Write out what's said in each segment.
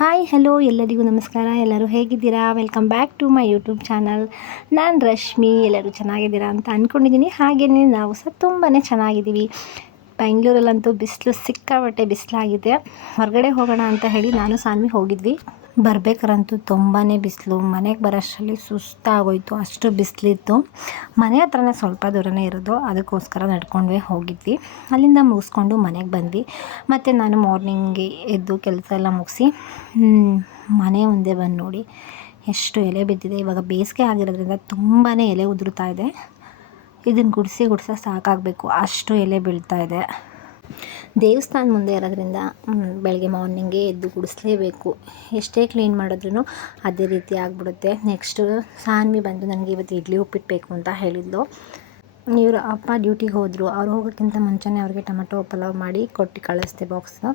Hi, hello, ಎಲ್ಲರಿಗೂ ನಮಸ್ಕಾರ. ಎಲ್ಲರೂ ಹೇಗಿದ್ದೀರಾ? Welcome back to my YouTube channel ನಾನು ರಶ್ಮಿ, ಎಲ್ಲರೂ ಚೆನ್ನಾಗಿದ್ದೀರಾ ಅಂತ ಅಂದ್ಕೊಂಡಿದ್ದೀನಿ ಹಾಗೇ ನಾವು ಸಹ ತುಂಬಾ ಚೆನ್ನಾಗಿದ್ದೀವಿ. ಬೆಂಗಳೂರಲ್ಲಂತೂ ಬಿಸಿಲು ಸಿಕ್ಕಾಪಟ್ಟೆ ಬಿಸಿಲಾಗಿದೆ. ಹೊರಗಡೆ ಹೋಗೋಣ ಅಂತ ಹೇಳಿ ನಾನು ಸಾನ್ವಿ ಹೋಗಿದ್ವಿ. ಬರ್ಬೇಕಾರಂತೂ ತುಂಬಾ ಬಿಸಿಲು. ಮನೆಗೆ ಬರೋಷ್ಟರಲ್ಲಿ ಸುಸ್ತಾಗೋಯಿತು. ಅಷ್ಟು ಬಿಸಿಲಿತ್ತು. ಮನೆ ಹತ್ರನೇ ಸ್ವಲ್ಪ ದೂರನೇ ಇರೋದು. ಅದಕ್ಕೋಸ್ಕರ ನಡ್ಕೊಂಡೇ ಹೋಗಿದ್ವಿ. ಅಲ್ಲಿಂದ ಮುಗಿಸ್ಕೊಂಡು ಮನೆಗೆ ಬಂದ್ವಿ. ಮತ್ತು ನಾನು ಮಾರ್ನಿಂಗ್ ಎದ್ದು ಕೆಲಸ ಎಲ್ಲ ಮುಗಿಸಿ ಮನೆ ಮುಂದೆ ಬಂದು ನೋಡಿ ಎಷ್ಟು ಎಲೆ ಬಿದ್ದಿದೆ. ಇವಾಗ ಬೇಸಿಗೆ ಆಗಿರೋದ್ರಿಂದ ತುಂಬಾ ಎಲೆ ಉದುರ್ತಾ ಇದೆ. ಇದನ್ನು ಗುಡಿಸಿ ಗುಡಿಸ ಸಾಕಾಗಬೇಕು. ಅಷ್ಟು ಎಲೆ ಬೀಳ್ತಾ ಇದೆ. ದೇವಸ್ಥಾನ ಮುಂದೆ ಇರೋದ್ರಿಂದ ಬೆಳಗ್ಗೆ ಮಾರ್ನಿಂಗೇ ಎದ್ದು ಗುಡಿಸ್ಲೇಬೇಕು. ಎಷ್ಟೇ ಕ್ಲೀನ್ ಮಾಡಿದ್ರೂ ಅದೇ ರೀತಿ ಆಗಿಬಿಡುತ್ತೆ. ನೆಕ್ಸ್ಟು ಸಾನ್ವಿ ಬಂದು ನನಗೆ ಇವತ್ತು ಇಡ್ಲಿ ಉಪ್ಪಿಟ್ಟು ಬೇಕು ಅಂತ ಹೇಳಿದ್ಲು. ಇವರು ಅಪ್ಪ ಡ್ಯೂಟಿಗೆ ಹೋದರು. ಅವ್ರು ಹೋಗೋಕ್ಕಿಂತ ಮುಂಚೆನೇ ಅವ್ರಿಗೆ ಟೊಮೆಟೊ ಪಲಾವ್ ಮಾಡಿ ಕೊಟ್ಟು ಕಳಿಸ್ದೆ ಬಾಕ್ಸ್ನ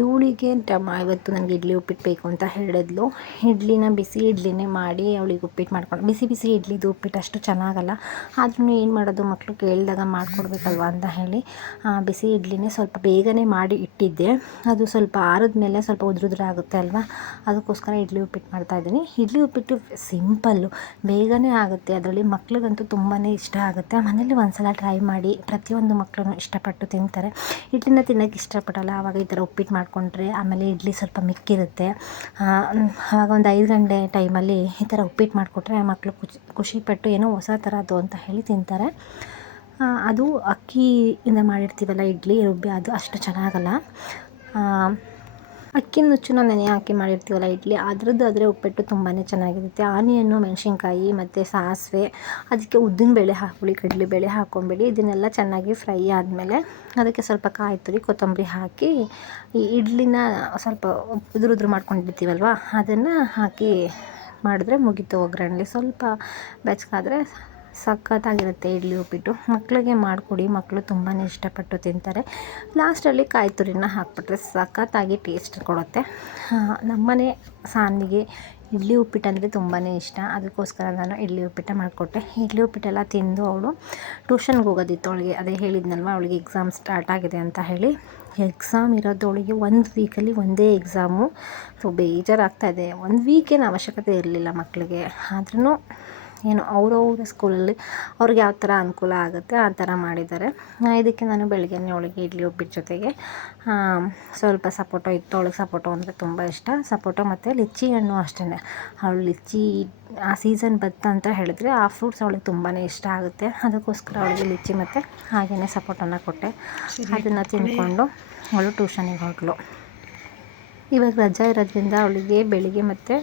ಇವಳಿಗೆ ಟಮ, ಇವತ್ತು ನನಗೆ ಇಡ್ಲಿ ಉಪ್ಪಿಟ್ಟು ಬೇಕು ಅಂತ ಹೇಳಿದ್ಲು. ಇಡ್ಲಿನ ಬಿಸಿ ಇಡ್ಲಿನೇ ಮಾಡಿ ಅವಳಿಗೆ ಉಪ್ಪಿಟ್ಟು ಮಾಡ್ಕೊಂಡು, ಬಿಸಿ ಬಿಸಿ ಇಡ್ಲಿದು ಉಪ್ಪಿಟ್ಟು ಅಷ್ಟು ಚೆನ್ನಾಗಲ್ಲ. ಆದ್ರೂ ಏನು ಮಾಡೋದು ಮಕ್ಕಳು ಕೇಳಿದಾಗ ಮಾಡಿಕೊಡ್ಬೇಕಲ್ವ ಅಂತ ಹೇಳಿ ಬಿಸಿ ಇಡ್ಲಿನೇ ಸ್ವಲ್ಪ ಬೇಗನೆ ಮಾಡಿ ಇಟ್ಟಿದ್ದೆ. ಅದು ಸ್ವಲ್ಪ ಆರದ ಮೇಲೆ ಸ್ವಲ್ಪ ಉದುರುದ್ರ ಆಗುತ್ತೆ ಅಲ್ವಾ? ಅದಕ್ಕೋಸ್ಕರ ಇಡ್ಲಿ ಉಪ್ಪಿಟ್ಟು ಮಾಡ್ತಾಯಿದ್ದೀನಿ ಇಡ್ಲಿ ಉಪ್ಪಿಟ್ಟು ಸಿಂಪಲ್ಲು ಬೇಗನೆ ಆಗುತ್ತೆ. ಅದರಲ್ಲಿ ಮಕ್ಳಿಗಂತೂ ತುಂಬಾ ಇಷ್ಟ ಆಗುತ್ತೆ. ಮನೇಲಿ ಮನೇಲಿ ಒಂದು ಸಲ ಟ್ರೈ ಮಾಡಿ ಪ್ರತಿಯೊಂದು ಮಕ್ಕಳು ಇಷ್ಟಪಟ್ಟು ತಿಂತಾರೆ. ಇಡ್ಲಿನ ತಿನ್ನೋಕ್ಕೆ ಇಷ್ಟಪಡಲ್ಲ, ಆವಾಗ ಈ ಥರ ಉಪ್ಪಿಟ್ಟು ಮಾಡಿಕೊಂಡ್ರೆ ಆಮೇಲೆ ಇಡ್ಲಿ ಸ್ವಲ್ಪ ಮಿಕ್ಕಿರುತ್ತೆ. ಆವಾಗ ಒಂದು ಐದು ಗಂಟೆ ಟೈಮಲ್ಲಿ ಈ ಥರ ಉಪ್ಪಿಟ್ಟು ಮಾಡಿಕೊಟ್ರೆ ಮಕ್ಕಳು ಖುಷಿ, ಖುಷಿಪಟ್ಟು ಏನೋ ಹೊಸ ಥರದ್ದು ಅಂತ ಹೇಳಿ ತಿಂತಾರೆ. ಅದು ಅಕ್ಕಿಯಿಂದ ಮಾಡಿರ್ತೀವಲ್ಲ ಇಡ್ಲಿ, ರುಬ್ಬಿ, ಅದು ಅಷ್ಟು ಚೆನ್ನಾಗಲ್ಲ. ಅಕ್ಕಿ ನುಚ್ಚನ್ನ ನೆನೆ ಹಾಕಿ ಮಾಡಿರ್ತೀವಲ್ಲ, ಇಡ್ಲಿ ಅದರದ್ದು ಆದರೆ ಉಪ್ಪಿಟ್ಟು ತುಂಬಾ ಚೆನ್ನಾಗಿರುತ್ತೆ. ಆನಿಯನ್ನು, ಮೆಣಸಿನ್ಕಾಯಿ ಮತ್ತು ಸಾಸಿವೆ, ಅದಕ್ಕೆ ಉದ್ದಿನಬೇಳೆ ಹಾಕ್ಬಿಡಿ ಬೇಳೆ ಹಾಕ್ಕೊಂಬಿಡಿ ಇದನ್ನೆಲ್ಲ ಚೆನ್ನಾಗಿ ಫ್ರೈ ಆದಮೇಲೆ ಅದಕ್ಕೆ ಸ್ವಲ್ಪ ಕಾಯಿ ತುರಿ, ಕೊತ್ತಂಬರಿ ಹಾಕಿ, ಈ ಇಡ್ಲಿನ ಸ್ವಲ್ಪ ಉದುರು ಉದುರು ಮಾಡ್ಕೊಂಡಿರ್ತೀವಲ್ವ, ಅದನ್ನು ಹಾಕಿ ಮಾಡಿದ್ರೆ ಮುಗೀತು, ಒಗ್ಗರಣೆಲಿ ಸ್ವಲ್ಪ ಬೆಚ್ಚಗಾದರೆ ಸಖತ್ತಾಗಿರುತ್ತೆ ಇಡ್ಲಿ ಉಪ್ಪಿಟ್ಟು. ಮಕ್ಕಳಿಗೆ ಮಾಡಿಕೊಡಿ ಮಕ್ಕಳು ತುಂಬಾ ಇಷ್ಟಪಟ್ಟು ತಿಂತಾರೆ. ಲಾಸ್ಟಲ್ಲಿ ಕಾಯಿ ತುರಿನ ಹಾಕ್ಬಿಟ್ರೆ ಸಖತ್ತಾಗಿ ಟೇಸ್ಟ್ ಕೊಡುತ್ತೆ. ನಮ್ಮನೆ ಸಾನಿಗೆ ಇಡ್ಲಿ ಉಪ್ಪಿಟ್ಟು ಅಂದರೆ ತುಂಬಾ ಇಷ್ಟ. ಅದಕ್ಕೋಸ್ಕರ ನಾನು ಇಡ್ಲಿ ಉಪ್ಪಿಟ್ಟು ಮಾಡಿಕೊಟ್ಟೆ. ಇಡ್ಲಿ ಉಪ್ಪಿಟ್ಟೆಲ್ಲ ತಿಂದು ಅವಳು ಟ್ಯೂಷನ್ಗೆ ಹೋಗೋದಿತ್ತು ಅವಳಿಗೆ. ಅದೇ ಹೇಳಿದ್ನಲ್ವ, ಅವಳಿಗೆ ಎಕ್ಸಾಮ್ ಸ್ಟಾರ್ಟ್ ಆಗಿದೆ ಅಂತ ಹೇಳಿ. ಎಕ್ಸಾಮ್ ಇರೋದು ಅವಳಿಗೆ ಒಂದು ವೀಕಲ್ಲಿ ಒಂದೇ ಎಕ್ಸಾಮು ಸೊ ಬೇಜಾರಾಗ್ತಾಯಿದೆ ಒಂದು ವೀಕೇನು ಅವಶ್ಯಕತೆ ಇರಲಿಲ್ಲ ಮಕ್ಕಳಿಗೆ ಆದ್ರೂ ಏನು ಅವರವ್ರ ಸ್ಕೂಲಲ್ಲಿ ಅವ್ರಿಗೆ ಯಾವ ಥರ ಅನುಕೂಲ ಆಗುತ್ತೆ ಆ ಥರ ಮಾಡಿದ್ದಾರೆ. ಇದಕ್ಕೆ ನಾನು ಬೆಳಗ್ಗೆನೇ ಅವಳಿಗೆ ಇಡ್ಲಿ, ಉಪ್ಪಿಟ್ಟು ಜೊತೆಗೆ ಸ್ವಲ್ಪ ಸಪೋಟೊ ಇತ್ತು. ಅವಳಿಗೆ ಸಪೋಟೊ ಅಂದರೆ ತುಂಬ ಇಷ್ಟ. ಸಪೋಟೊ ಮತ್ತು ಲಿಚ್ಚಿ ಹಣ್ಣು ಅಷ್ಟೇ ಅವಳು ಲಿಚ್ಚಿ, ಆ ಸೀಸನ್ ಬತ್ತ ಅಂತ ಹೇಳಿದ್ರೆ ಆ ಫ್ರೂಟ್ಸ್ ಅವಳಿಗೆ ತುಂಬಾ ಇಷ್ಟ ಆಗುತ್ತೆ. ಅದಕ್ಕೋಸ್ಕರ ಅವಳಿಗೆ ಲಿಚ್ಚಿ ಮತ್ತು ಹಾಗೆಯೇ ಸಪೋಟೊನ ಕೊಟ್ಟೆ. ಅದನ್ನು ತಿಂದ್ಕೊಂಡು ಅವಳು ಟ್ಯೂಷನಿಗೆ ಹೋಗಲು ಇವಾಗ ರಜಾ ಇರೋದ್ರಿಂದ ಅವಳಿಗೆ ಬೆಳಿಗ್ಗೆ ಮತ್ತು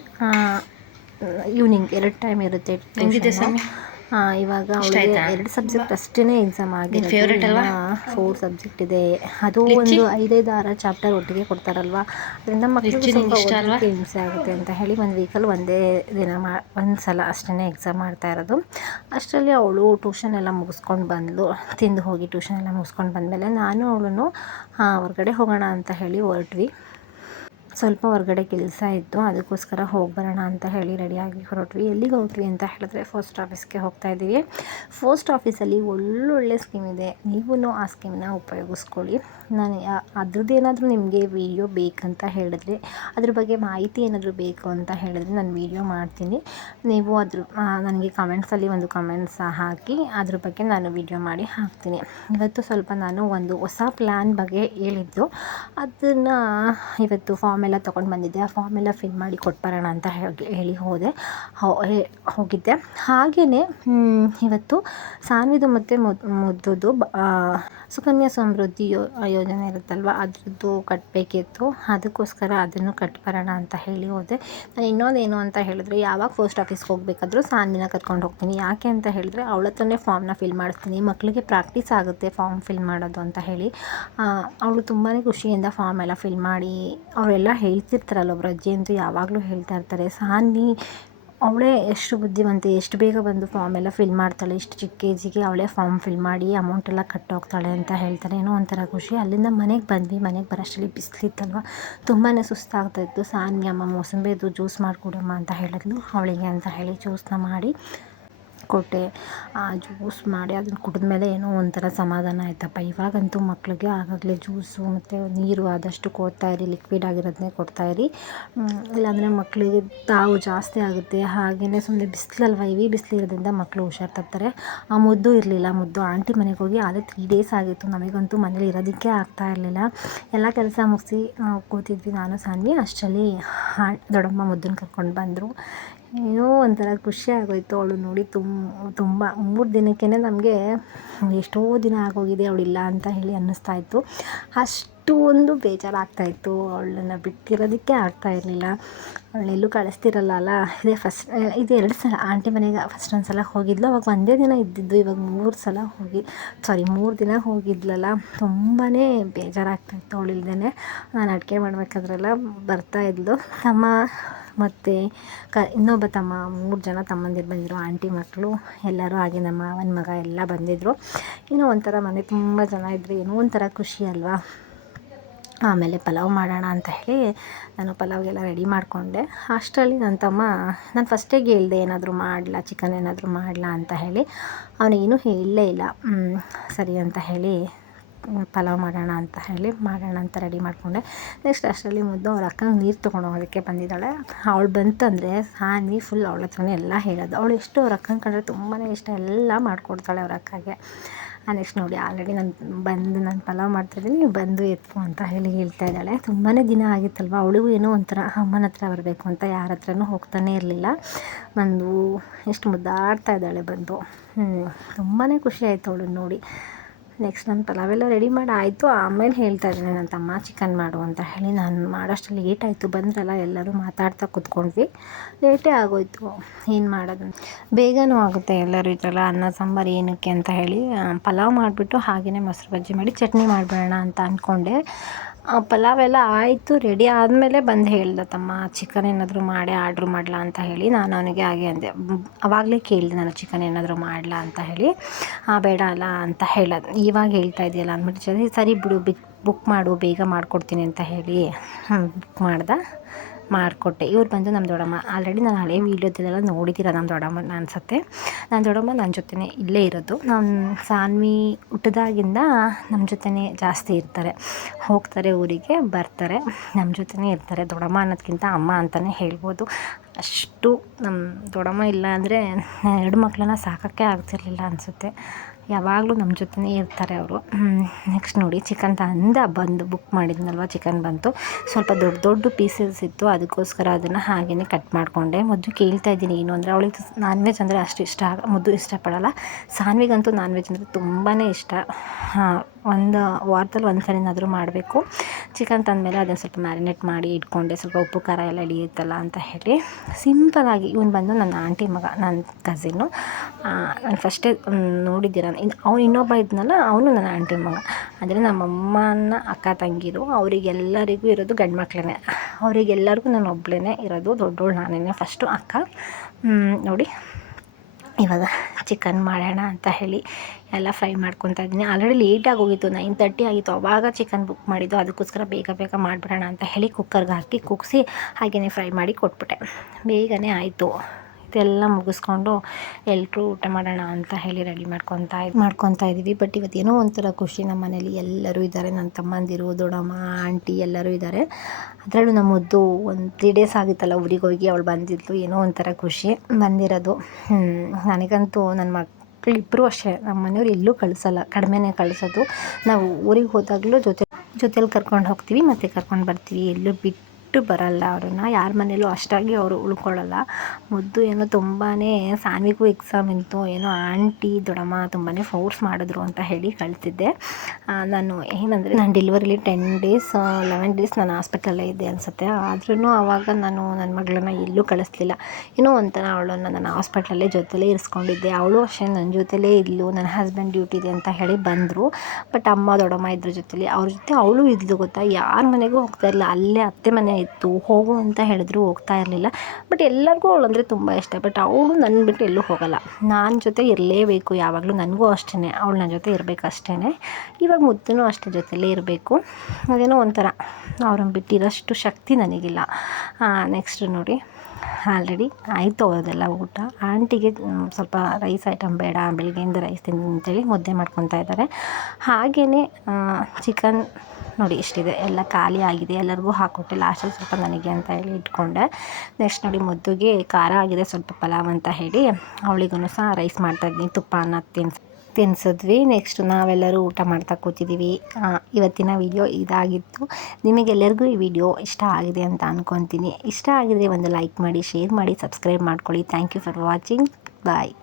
ಈವ್ನಿಂಗ್ ಎರಡು ಟೈಮ್ ಇರುತ್ತೆ ಇವಾಗ ಅವಳಿಗೆ ಎರಡು ಸಬ್ಜೆಕ್ಟ್ ಅಷ್ಟೇ ಎಕ್ಸಾಮ್ ಆಗಿದೆ ಫೋರ್ ಸಬ್ಜೆಕ್ಟ್ ಇದೆ. ಅದು ಒಂದು ಐದೈದು ಆರು ಚಾಪ್ಟರ್ ಒಟ್ಟಿಗೆ ಕೊಡ್ತಾರಲ್ವಾ? ಅದರಿಂದ ಮಕ್ಕಳಿಗೆ ಸ್ವಲ್ಪ ಹಿಂಸೆ ಆಗುತ್ತೆ ಅಂತ ಹೇಳಿ ಒಂದು ವೀಕಲ್ಲಿ ಒಂದೇ ದಿನ ಮಾ ಒಂದು ಸಲ ಅಷ್ಟೇ ಎಕ್ಸಾಮ್ ಮಾಡ್ತಾ ಇರೋದು. ಅಷ್ಟರಲ್ಲಿ ಅವಳು ಟ್ಯೂಷನ್ ಎಲ್ಲ ಮುಗಿಸ್ಕೊಂಡು ಬಂದಳು ತಿಂದು ಹೋಗಿ ಟ್ಯೂಷನ್ ಎಲ್ಲ ಮುಗಿಸ್ಕೊಂಡು ಬಂದಮೇಲೆ ನಾನು ಅವಳನ್ನು ಹೊರಗಡೆ ಹೋಗೋಣ ಅಂತ ಹೇಳಿ ಹೊರಟ್ವಿ. ಸ್ವಲ್ಪ ಹೊರಗಡೆ ಕೆಲಸ ಇತ್ತು, ಅದಕ್ಕೋಸ್ಕರ ಹೋಗಿ ಬರೋಣ ಅಂತ ಹೇಳಿ ರೆಡಿಯಾಗಿ ಹೊರಟ್ವಿ. ಎಲ್ಲಿಗೆ ಹೋಗ್ತೀವಿ ಅಂತ ಹೇಳಿದ್ರೆ ಪೋಸ್ಟ್ ಆಫೀಸ್ಗೆ ಹೋಗ್ತಾ ಇದ್ದೀವಿ. ಪೋಸ್ಟ್ ಆಫೀಸಲ್ಲಿ ಒಳ್ಳೊಳ್ಳೆ ಸ್ಕೀಮ್ ಇದೆ. ನೀವು ಆ ಸ್ಕೀಮ್ನ ಉಪಯೋಗಿಸ್ಕೊಳ್ಳಿ. ನಾನು ಅದ್ರದ್ದು ಏನಾದರೂ ನಿಮಗೆ ವೀಡಿಯೋ ಬೇಕಂತ ಹೇಳಿದ್ರೆ, ಅದ್ರ ಬಗ್ಗೆ ಮಾಹಿತಿ ಏನಾದರೂ ಬೇಕು ಅಂತ ಹೇಳಿದ್ರೆ ನಾನು ವೀಡಿಯೋ ಮಾಡ್ತೀನಿ. ನೀವು ಅದ್ರ ನನಗೆ ಕಮೆಂಟ್ಸಲ್ಲಿ ಒಂದು ಕಮೆಂಟ್ಸ್ ಹಾಕಿ, ಅದ್ರ ಬಗ್ಗೆ ನಾನು ವೀಡಿಯೋ ಮಾಡಿ ಹಾಕ್ತೀನಿ. ಇವತ್ತು ಸ್ವಲ್ಪ ನಾನು ಒಂದು ಹೊಸ ಪ್ಲ್ಯಾನ್ ಬಗ್ಗೆ ಹೇಳಿದ್ದು. ಅದನ್ನು ಇವತ್ತು ಫಾರ್ಮ್ ಎಲ್ಲ ತೊಗೊಂಡು ಬಂದಿದ್ದೆ. ಆ ಫಾರ್ಮ್ ಎಲ್ಲ ಫಿಲ್ ಮಾಡಿ ಕೊಟ್ಬರೋಣ ಅಂತ ಹೇಳಿ ಹೋದೆ. ಹೋಗಿದ್ದೆ. ಹಾಗೆಯೇ ಇವತ್ತು ಸಾನ್ವಿದು ಮತ್ತು ಮುದ್ದು ಸುಕನ್ಯಾ ಸಮೃದ್ಧಿ ಯೋ ಯೋಜನೆ ಇರುತ್ತಲ್ವ ಅದರದ್ದು ಕಟ್ಟಬೇಕಿತ್ತು ಅದಕ್ಕೋಸ್ಕರ ಅದನ್ನು ಕಟ್ಬರೋಣ ಅಂತ ಹೇಳಿ ಹೋದೆ. ನಾನು ಇನ್ನೊಂದೇನು ಅಂತ ಹೇಳಿದ್ರೆ, ಯಾವಾಗ ಪೋಸ್ಟ್ ಆಫೀಸ್ಗೆ ಹೋಗಬೇಕಾದ್ರೂ ಸಾನ್ವಿನ ಕರ್ಕೊಂಡು ಹೋಗ್ತೀನಿ. ಯಾಕೆ ಅಂತ ಹೇಳಿದ್ರೆ, ಅವಳ ಹತ್ರನೇ ಫಾರ್ಮ್ನ ಫಿಲ್ ಮಾಡಿಸ್ತೀನಿ. ಮಕ್ಕಳಿಗೆ ಪ್ರಾಕ್ಟೀಸ್ ಆಗುತ್ತೆ ಫಾರ್ಮ್ ಫಿಲ್ ಮಾಡೋದು ಅಂತ ಹೇಳಿ. ಅವಳು ತುಂಬಾ ಖುಷಿಯಿಂದ ಫಾರ್ಮ್ ಎಲ್ಲ ಫಿಲ್ ಮಾಡಿ, ಅವರೆಲ್ಲ ಹೇಳ್ತಿರ್ತಾರಲ್ಲ ಒಬ್ಬರು ಅಜ್ಜಿ ಅಂತೂ ಯಾವಾಗಲೂ ಹೇಳ್ತಾ ಇರ್ತಾರೆ, ಸಾನ್ವಿ ಅವಳೇ ಎಷ್ಟು ಬುದ್ಧಿವಂತೆ, ಎಷ್ಟು ಬೇಗ ಬಂದು ಫಾರ್ಮ್ ಎಲ್ಲ ಫಿಲ್ ಮಾಡ್ತಾಳೆ, ಇಷ್ಟು ಚಿಕ್ಕ ಏಜಿಗೆ ಅವಳೇ ಫಾರ್ಮ್ ಫಿಲ್ ಮಾಡಿ ಅಮೌಂಟ್ ಎಲ್ಲ ಕಟ್ಟೋಗ್ತಾಳೆ ಅಂತ ಹೇಳ್ತಾರೆ ಏನೋ ಒಂಥರ ಖುಷಿ. ಅಲ್ಲಿಂದ ಮನೆಗೆ ಬಂದ್ವಿ. ಮನೆಗೆ ಬರೋಷ್ಟರಲ್ಲಿ ಬಿಸಿಲಿತ್ತಲ್ವ? ತುಂಬಾ ಸುಸ್ತಾಗ್ತಾಯಿತ್ತು ಸಾನ್ಯಮ್ಮ ಮೋಸಂಬಿದು ಜ್ಯೂಸ್ ಮಾಡಿಕೊಡಮ್ಮ ಅಂತ ಹೇಳಿದ್ಲು. ಅವಳಿಗೆ ಅಂತ ಹೇಳಿ ಜ್ಯೂಸನ್ನ ಮಾಡಿ ಕೊಟ್ಟೆ. ಆ ಜ್ಯೂಸ್ ಮಾಡಿ ಅದನ್ನು ಕುಡಿದ್ಮೇಲೆ ಏನೋ ಒಂಥರ ಸಮಾಧಾನ ಆಯ್ತಪ್ಪ. ಇವಾಗಂತೂ ಮಕ್ಕಳಿಗೆ ಆಗಾಗಲೇ ಜ್ಯೂಸು ಮತ್ತು ನೀರು ಆದಷ್ಟು ಕೊಡ್ತಾಯಿರಿ ಲಿಕ್ವಿಡ್ ಆಗಿರೋದನ್ನೇ ಕೊಡ್ತಾಯಿರಿ ಇಲ್ಲಾಂದರೆ ಮಕ್ಕಳಿಗೆ ತಾವು ಜಾಸ್ತಿ ಆಗುತ್ತೆ. ಹಾಗೆಯೇ ಸುಮ್ಮನೆ ಬಿಸಿಲಲ್ವ? ಇವಿ ಬಿಸಿಲಿರೋದ್ರಿಂದ ಮಕ್ಕಳು ಹುಷಾರು ತಪ್ತಾರೆ. ಆ ಮುದ್ದು ಇರಲಿಲ್ಲ. ಮುದ್ದು ಆಂಟಿ ಮನೆಗೆ ಹೋಗಿ ಅದೇ ತ್ರೀ ಡೇಸ್ ಆಗಿತ್ತು. ನಮಗಂತೂ ಮನೇಲಿ ಇರೋದಕ್ಕೆ ಆಗ್ತಾ ಇರಲಿಲ್ಲ. ಎಲ್ಲ ಕೆಲಸ ಮುಗಿಸಿ ಕೂತಿದ್ವಿ ನಾನು, ಸಾನ್ವಿ, ಅಷ್ಟರಲ್ಲಿ ದೊಡ್ಡಮ್ಮ ಮುದ್ದನ್ನು ಕರ್ಕೊಂಡು ಬಂದರು. ಏನೋ ಒಂಥರ ಖುಷಿ ಆಗೋಯ್ತು ಅವಳು ನೋಡಿ ತುಂಬ ತುಂಬ. ಮೂರು ದಿನಕ್ಕೇ ನಮಗೆ ಎಷ್ಟೋ ದಿನ ಆಗೋಗಿದೆ ಅವಳಿಲ್ಲ ಅಂತ ಹೇಳಿ ಅನ್ನಿಸ್ತಾ ಇತ್ತು. ಅಷ್ಟು ಒಂದು ಬೇಜಾರಾಗ್ತಾಯಿತ್ತು ಅವಳನ್ನ ಬಿಟ್ಟಿರೋದಕ್ಕೆ ಆಗ್ತಾ ಇರಲಿಲ್ಲ. ಅವಳನ್ನೆಲ್ಲೂ ಕಳಿಸ್ತಿರಲ್ಲ ಅಲ್ಲ ಇದೇ ಫಸ್ಟ್ ಇದು ಎರಡು ಸಲ ಆಂಟಿ ಮನೆಗೆ ಫಸ್ಟ್ ಒಂದು ಸಲ ಹೋಗಿದ್ಲು. ಅವಾಗ ಒಂದೇ ದಿನ ಇದ್ದಿದ್ದು. ಇವಾಗ ಮೂರು ಸಲ ಹೋಗಿ ಸಾರಿ ಮೂರು ದಿನ ಹೋಗಿದ್ಲಲ್ಲ. ತುಂಬಾ ಬೇಜಾರಾಗ್ತಾಯಿತ್ತು ಅವಳಿಲ್ದೇ ನಾನು ಅಡುಗೆ ಬರ್ತಾ ಇದ್ಲು. ತಮ್ಮ ಮತ್ತು ಕ, ಇನ್ನೊಬ್ಬ ತಮ್ಮ, ಮೂರು ಜನ ತಮ್ಮಂದಿರು ಬಂದಿದ್ರು. ಆಂಟಿ ಮಕ್ಕಳು ಎಲ್ಲರೂ ಹಾಗೆ ನಮ್ಮ ಮಾವನ ಮಗ ಎಲ್ಲ ಬಂದಿದ್ದರು ಏನೋ ಒಂಥರ ಮನೆ ತುಂಬ ಜನ ಇದ್ದರು ಏನೋ ಒಂಥರ ಖುಷಿ ಅಲ್ವಾ. ಆಮೇಲೆ ಪಲಾವ್ ಮಾಡೋಣ ಅಂತ ಹೇಳಿ ನಾನು ಪಲಾವ್ಗೆಲ್ಲ ರೆಡಿ ಮಾಡಿಕೊಂಡೆ. ಅಷ್ಟರಲ್ಲಿ ನನ್ನ ತಮ್ಮ, ನಾನು ಫಸ್ಟಿಗೆ ಹೇಳ್ದೆ, ಏನಾದರೂ ಮಾಡಲಾ ಚಿಕನ್ ಏನಾದರೂ ಮಾಡಲಾ ಅಂತ ಹೇಳಿ. ಅವನೇನು ಹೇಳಲೇ ಇಲ್ಲ. ಸರಿ ಅಂತ ಹೇಳಿ, ಪಲಾವ್ ಮಾಡೋಣ ಅಂತ ಹೇಳಿ ಮಾಡೋಣ ಅಂತ ರೆಡಿ ಮಾಡಿಕೊಂಡೆ. ನೆಕ್ಸ್ಟ್ ಅಷ್ಟರಲ್ಲಿ ಮುದ್ದು ಅವ್ರ ಅಕ್ಕಂಗೆ ನೀರು ತೊಗೊಂಡು ಹೋಗೋದಕ್ಕೆ ಬಂದಿದ್ದಾಳೆ. ಅವಳು ಬಂತಂದರೆ ಸಾನ್ವಿ ಫುಲ್ ಅವಳ ಹತ್ರನೇ ಎಲ್ಲ ಹೇಳೋದು. ಅವಳು ಎಷ್ಟು ಅವ್ರ ಅಕ್ಕನ ಕಂಡ್ರೆ ತುಂಬಾ ಇಷ್ಟ, ಎಲ್ಲ ಮಾಡಿಕೊಡ್ತಾಳೆ ಅವ್ರ ಅಕ್ಕಗೆ. ನೆಕ್ಸ್ಟ್ ನೋಡಿ ಆಲ್ರೆಡಿ ನಾನು, ಬಂದು ನಾನು ಪಲಾವ್ ಮಾಡ್ತಾಯಿದ್ದೀನಿ ಬಂದು ಎತ್ತು ಅಂತ ಹೇಳಿ ಹೇಳ್ತಾ ಇದ್ದಾಳೆ. ತುಂಬಾ ದಿನ ಆಗಿತ್ತಲ್ವ, ಅವಳಿಗೂ ಏನೋ ಒಂಥರ ಅಮ್ಮನ ಹತ್ರ ಬರಬೇಕು ಅಂತ ಯಾರ ಹತ್ರನೂ ಹೋಗ್ತಾನೆ ಇರಲಿಲ್ಲ. ಬಂದು ಎಷ್ಟು ಮುದ್ದಾಡ್ತಾ ಇದ್ದಾಳೆ ಬಂದು. ತುಂಬಾ ಖುಷಿ ಆಯಿತು ಅವಳನ್ನ ನೋಡಿ. ನೆಕ್ಸ್ಟ್ ನಾನು ಪಲಾವೆಲ್ಲ ರೆಡಿ ಮಾಡಿ, ಆಯಿತು, ಆಮೇಲೆ ಹೇಳ್ತಾ ಇದ್ದೀನಿ ನನ್ನ ತಮ್ಮ ಚಿಕನ್ ಮಾಡು ಅಂತ ಹೇಳಿ ನಾನು ಮಾಡೋಷ್ಟು ಲೇಟ್ ಆಯಿತು, ಬಂದ್ರಲ್ಲ ಎಲ್ಲರೂ ಮಾತಾಡ್ತಾ ಕೂತ್ಕೊಂಡ್ವಿ. ಲೇಟೇ ಆಗೋಯ್ತು, ಏನು ಮಾಡೋದು ಬೇಗನೂ ಆಗುತ್ತೆ ಎಲ್ಲರೂ ಇದ್ರಲ್ಲ ಅನ್ನ, ಸಾಂಬಾರು ಏನಕ್ಕೆ ಅಂತ ಹೇಳಿ ಪಲಾವ್ ಮಾಡಿಬಿಟ್ಟು ಹಾಗೆಯೇ ಮೊಸರು ಬಜ್ಜಿ ಮಾಡಿ ಚಟ್ನಿ ಮಾಡಿಬಿಡೋಣ ಅಂತ ಅಂದ್ಕೊಂಡೆ. ಪಲಾವ್ ಎಲ್ಲ ಆಯಿತು ರೆಡಿ ಆದಮೇಲೆ ಬಂದು ಹೇಳ್ದೆ, ತಮ್ಮ ಚಿಕನ್ ಏನಾದರೂ ಮಾಡಿ ಆರ್ಡ್ರ್ ಮಾಡಲಾ ಅಂತ ಹೇಳಿ. ನಾನು ಅವನಿಗೆ ಹಾಗೆ ಅಂದೆ. ಅವಾಗಲೇ ಕೇಳಿದೆ, ನಾನು ಚಿಕನ್ ಏನಾದರೂ ಮಾಡಲಾ ಅಂತ ಹೇಳಿ. ಬೇಡ ಅಲ್ಲ ಅಂತ ಹೇಳೋದು ಇವಾಗ ಹೇಳ್ತಾ ಇದೆಯಲ್ಲ ಅಂದ್ಬಿಟ್ಟು ಸರಿ ಬಿಡು ಬಿಕ್ ಬುಕ್ ಮಾಡು, ಬೇಗ ಮಾಡಿಕೊಡ್ತೀನಿ ಅಂತ ಹೇಳಿ. ಬುಕ್ ಮಾಡ್ದೆ. ಮಾಡಿಕೊಟ್ಟೆ. ಇವ್ರು ಬಂದು ನಮ್ಮ ದೊಡ್ಡಮ್ಮ ಆಲ್ರೆಡಿ ನಾನು ಹಳೆ ವೀಡಿಯೋದಲ್ಲೆಲ್ಲ ನೋಡಿದ್ದೀರ ನಮ್ಮ ದೊಡ್ಡಮ್ಮನ ಅನಿಸುತ್ತೆ. ನನ್ನ ದೊಡ್ಡಮ್ಮ ನನ್ನ ಜೊತೆನೇ ಇಲ್ಲೇ ಇರೋದು. ನಮ್ಮ ಸಾನ್ವಿ ಹುಟ್ಟಿದಾಗಿಂದ ನಮ್ಮ ಜೊತೆನೇ ಜಾಸ್ತಿ ಇರ್ತಾರೆ. ಹೋಗ್ತಾರೆ ಊರಿಗೆ, ಬರ್ತಾರೆ ನಮ್ಮ ಜೊತೆನೇ ಇರ್ತಾರೆ. ದೊಡ್ಡಮ್ಮ ಅನ್ನೋದಕ್ಕಿಂತ ಅಮ್ಮ ಅಂತಲೇ ಹೇಳ್ಬೋದು. ಅಷ್ಟು ನಮ್ಮ ದೊಡ್ಡಮ್ಮ ಇಲ್ಲ ಅಂದರೆ ಎರಡು ಮಕ್ಕಳನ್ನ ಸಾಕೋಕ್ಕೆ ಆಗ್ತಿರ್ಲಿಲ್ಲ ಅನಿಸುತ್ತೆ. ಯಾವಾಗಲೂ ನಮ್ಮ ಜೊತೆನೇ ಇರ್ತಾರೆ ಅವರು. ನೆಕ್ಸ್ಟ್ ನೋಡಿ ಚಿಕನ್ ತಂದ ಬಂದು ಬುಕ್ ಮಾಡಿದ್ನಲ್ವ ಚಿಕನ್ ಬಂತು. ಸ್ವಲ್ಪ ದೊಡ್ಡ ದೊಡ್ಡ ಪೀಸಸ್ ಇತ್ತು, ಅದಕ್ಕೋಸ್ಕರ ಅದನ್ನು ಹಾಗೆಯೇ ಕಟ್ ಮಾಡಿಕೊಂಡೆ. ಮೊದಲು ಕೇಳ್ತಾ ಇದ್ದೀನಿ, ಏನು ಅಂದರೆ ಅವಳಿಗೆ ನಾನ್ ವೆಜ್ ಅಂದರೆ ಅಷ್ಟು ಇಷ್ಟ ಮುದ್ದು ಇಷ್ಟಪಡಲ್ಲ. ಸಾನ್ವಿಗಂತೂ ನಾನ್ ವೆಜ್ ಅಂದರೆ ತುಂಬಾ ಇಷ್ಟ. ಒಂದು ವಾರದಲ್ಲಿ ಒಂದು ಸರಿನಾದರೂ ಮಾಡಬೇಕು. ಚಿಕನ್ ತಂದಮೇಲೆ ಅದನ್ನು ಸ್ವಲ್ಪ ಮ್ಯಾರಿನೇಟ್ ಮಾಡಿ ಇಟ್ಕೊಂಡೆ, ಸ್ವಲ್ಪ ಉಪ್ಪು, ಖಾರ ಎಲ್ಲ ಹಿಡಿಯುತ್ತಲ್ಲ ಅಂತ ಹೇಳಿ. ಸಿಂಪಲಾಗಿ ಇವನು ಬಂದು ನನ್ನ ಆಂಟಿ ಮಗ, ನನ್ನ ಕಸಿನ್ನು ನಾನು ಫಸ್ಟೇ ನೋಡಿದ್ದೀರ. ಇನ್ನು ಅವ್ನು ಇನ್ನೊಬ್ಬ ಇದ್ನಲ್ಲ, ಅವನು ನನ್ನ ಆಂಟಿ ಮಗ. ಅಂದರೆ ನಮ್ಮಮ್ಮನ ಅಕ್ಕ ತಂಗಿರು, ಅವರಿಗೆಲ್ಲರಿಗೂ ಇರೋದು ಗಂಡು ಮಕ್ಕಳೇ ಅವರಿಗೆಲ್ಲರಿಗೂ ನಾನು ಒಬ್ಬಳೇ ಇರೋದು ದೊಡ್ಡವಳು ನಾನೇ ಫಸ್ಟು ಅಕ್ಕ. ನೋಡಿ. ಇವಾಗ ಚಿಕನ್ ಮಾಡೋಣ ಅಂತ ಹೇಳಿ ಎಲ್ಲ ಫ್ರೈ ಮಾಡ್ಕೊತಾ ಇದ್ದೀನಿ. ಆಲ್ರೆಡಿ ಲೇಟಾಗಿ ಹೋಗಿತ್ತು ನೈನ್ ತರ್ಟಿ ಆಗಿತ್ತು. ಅವಾಗ ಚಿಕನ್ ಬುಕ್ ಮಾಡಿದ್ದು. ಅದಕ್ಕೋಸ್ಕರ ಬೇಗ ಬೇಗ ಮಾಡಿಬಿಡೋಣ ಅಂತ ಹೇಳಿ ಕುಕ್ಕರ್ಗೆ ಹಾಕಿ ಕುಗ್ಸಿ ಹಾಗೆಯೇ ಫ್ರೈ ಮಾಡಿ ಕೊಟ್ಬಿಟ್ಟೆ. ಬೇಗನೆ ಆಯಿತು. ಇದೆಲ್ಲ ಮುಗಿಸ್ಕೊಂಡು ಎಲ್ಲರೂ ಊಟ ಮಾಡೋಣ ಅಂತ ಹೇಳಿ ರೆಡಿ ಮಾಡ್ಕೊತಾ ಮಾಡ್ಕೊತಾ ಇದ್ದೀವಿ. ಬಟ್ ಇವತ್ತು ಏನೋ ಒಂಥರ ಖುಷಿ ನಮ್ಮ ಮನೇಲಿ ಎಲ್ಲರೂ ಇದ್ದಾರೆ. ನನ್ನ ತಮ್ಮಂದಿರು, ದೊಡ್ಡಮ್ಮ, ಆಂಟಿ ಎಲ್ಲರೂ ಇದ್ದಾರೆ. ಅದರಲ್ಲೂ ನಮ್ಮದು ಒಂದು ತ್ರೀ ಡೇಸ್ ಆಗಿತ್ತಲ್ಲ ಊರಿಗೆ ಹೋಗಿ ಅವಳು ಬಂದಿದ್ಲು ಏನೋ ಒಂಥರ ಖುಷಿ ಬಂದಿರೋದು. ನನಗಂತೂ ನನ್ನ ಮಕ್ ಇಬ್ಬರು ಅಷ್ಟೇ. ನಮ್ಮ ಮನೆಯವ್ರು ಎಲ್ಲೂ ಕಳಿಸಲ್ಲ. ಕಡಿಮೆನೇ ಕಳಿಸೋದು. ನಾವು ಊರಿಗೆ ಹೋದಾಗಲೂ ಜೊತೆ, ಜೊತೇಲಿ ಕರ್ಕೊಂಡು ಹೋಗ್ತೀವಿ, ಮತ್ತು ಕರ್ಕೊಂಡು ಬರ್ತೀವಿ. ಎಲ್ಲೂ ಬಿಟ್ಟು ಬಿಟ್ಟು ಬರಲ್ಲ ಅವ್ರನ್ನ. ಯಾರ ಮನೇಲೂ ಅಷ್ಟಾಗಿ ಅವರು ಉಳ್ಕೊಳ್ಳಲ್ಲ. ಮುದ್ದು ಏನೋ ತುಂಬಾ ಸಾನ್ವಿಗೂ ಎಕ್ಸಾಮ್ ಇತ್ತು. ಏನೋ ಆಂಟಿ ದೊಡಮ್ಮ ತುಂಬಾ ಫೋರ್ಸ್ ಮಾಡಿದ್ರು ಅಂತ ಹೇಳಿ ಕಳಿಸಿದ್ದೆ ನಾನು ಏನಂದರೆ ನಾನು ಡೆಲಿವರಿಲಿ ಟೆನ್ ಡೇಸ್ ಲೆವೆನ್ ಡೇಸ್ ನಾನು ಹಾಸ್ಪಿಟಲಲ್ಲೇ ಇದ್ದೆ ಅನಿಸುತ್ತೆ. ಆದ್ರೂ ಆವಾಗ ನಾನು ನನ್ನ ಮಗಳನ್ನ ಎಲ್ಲೂ ಕಳಿಸ್ಲಿಲ್ಲ. ಏನೋ ಒಂಥರ ಅವಳನ್ನು ನಾನು ಹಾಸ್ಪಿಟ್ಲಲ್ಲೇ ಜೊತೆಲೇ ಇರಿಸ್ಕೊಂಡಿದ್ದೆ. ಅವಳು ಅಷ್ಟೇ ನನ್ನ ಜೊತೆಲೇ ಇದ್ಲು. ನನ್ನ ಹಸ್ಬೆಂಡ್ ಡ್ಯೂಟಿ ಇದೆ ಅಂತ ಹೇಳಿ ಬಂದರು. ಬಟ್ ಅಮ್ಮ ದೊಡಮ್ಮ ಇದ್ರ ಜೊತೆಲಿ ಅವ್ರ ಜೊತೆ ಅವಳು ಇದ್ಲು ಗೊತ್ತಾ? ಯಾರ ಮನೆಗೂ ಹೋಗ್ತಾ ಇರಲಿಲ್ಲ. ಅಲ್ಲೇ ಅತ್ತೆ ಮನೆ ಇತ್ತು ಹೋಗು ಅಂತ ಹೇಳಿದ್ರು ಹೋಗ್ತಾ ಇರಲಿಲ್ಲ. ಬಟ್ ಎಲ್ಲರಿಗೂ ಅವಳಂದರೆ ತುಂಬ ಇಷ್ಟ. ಬಟ್ ಅವಳು ನನ್ನ ಬಿಟ್ಟು ಎಲ್ಲೂ ಹೋಗಲ್ಲ. ನಾನು ಜೊತೆ ಇರಲೇಬೇಕು ಯಾವಾಗಲೂ, ನನಗೂ ಅಷ್ಟೇ ಅವಳು ನನ್ನ ಜೊತೆ ಇರಬೇಕು ಅಷ್ಟೇ ಇವಾಗ ಮುದ್ದೂ ಅಷ್ಟೇ ಜೊತೆಲೇ ಇರಬೇಕು. ಅದೇನೋ ಒಂಥರ. ಅವ್ರನ್ನ ಬಿಟ್ಟಿರೋಷ್ಟು ಶಕ್ತಿ ನನಗಿಲ್ಲ. ನೆಕ್ಸ್ಟ್ ನೋಡಿ. ಆಲ್ರೆಡಿ ಆಯಿತು ಅದೆಲ್ಲ ಊಟ. ಆಂಟಿಗೆ ಸ್ವಲ್ಪ ರೈಸ್ ಐಟಮ್ ಬೇಡ ಬೆಳಗ್ಗೆಯಿಂದ ರೈಸ್ ತಿಂದು ಅಂತೇಳಿ ಮುದ್ದೆ ಮಾಡ್ಕೊತಾ ಇದ್ದಾರೆ. ಹಾಗೆಯೇ ಚಿಕನ್ ನೋಡಿ ಇಷ್ಟಿದೆ ಎಲ್ಲ ಖಾಲಿ ಆಗಿದೆ. ಎಲ್ಲರಿಗೂ ಹಾಕ್ಕೊಟ್ಟೆ ಲಾಸ್ಟಲ್ಲಿ ಸ್ವಲ್ಪ ನನಗೆ ಅಂತ ಹೇಳಿ ಇಟ್ಕೊಂಡೆ. ನೆಕ್ಸ್ಟ್ ನೋಡಿ ಮುದ್ದುಗೆ ಖಾರ ಆಗಿದೆ. ಸ್ವಲ್ಪ ಪಲಾವ್ ಅಂತ ಹೇಳಿ. ಅವಳಿಗೂ ಸಹ ರೈಸ್ ಮಾಡ್ತಾಯಿದ್ದೀನಿ ತುಪ್ಪ, ಅನ್ನ ತಿನ್ಸಿ ತಿನ್ಸಿದ್ವಿ. ನೆಕ್ಸ್ಟ್ ನಾವೆಲ್ಲರೂ ಊಟ ಮಾಡ್ತಾ ಕೂತಿದ್ದೀವಿ ಇವತ್ತಿನ ವಿಡಿಯೋ ಇದಾಗಿತ್ತು. ನಿಮಗೆಲ್ಲರಿಗೂ ಈ ವಿಡಿಯೋ ಇಷ್ಟ ಆಗಿದೆ ಅಂತ ಅಂದ್ಕೊತೀನಿ ಇಷ್ಟ ಆಗಿದೆ ಒಂದು ಲೈಕ್ ಮಾಡಿ ಶೇರ್ ಮಾಡಿ ಸಬ್ಸ್ಕ್ರೈಬ್ ಮಾಡ್ಕೊಳ್ಳಿ. Thank you for watching bye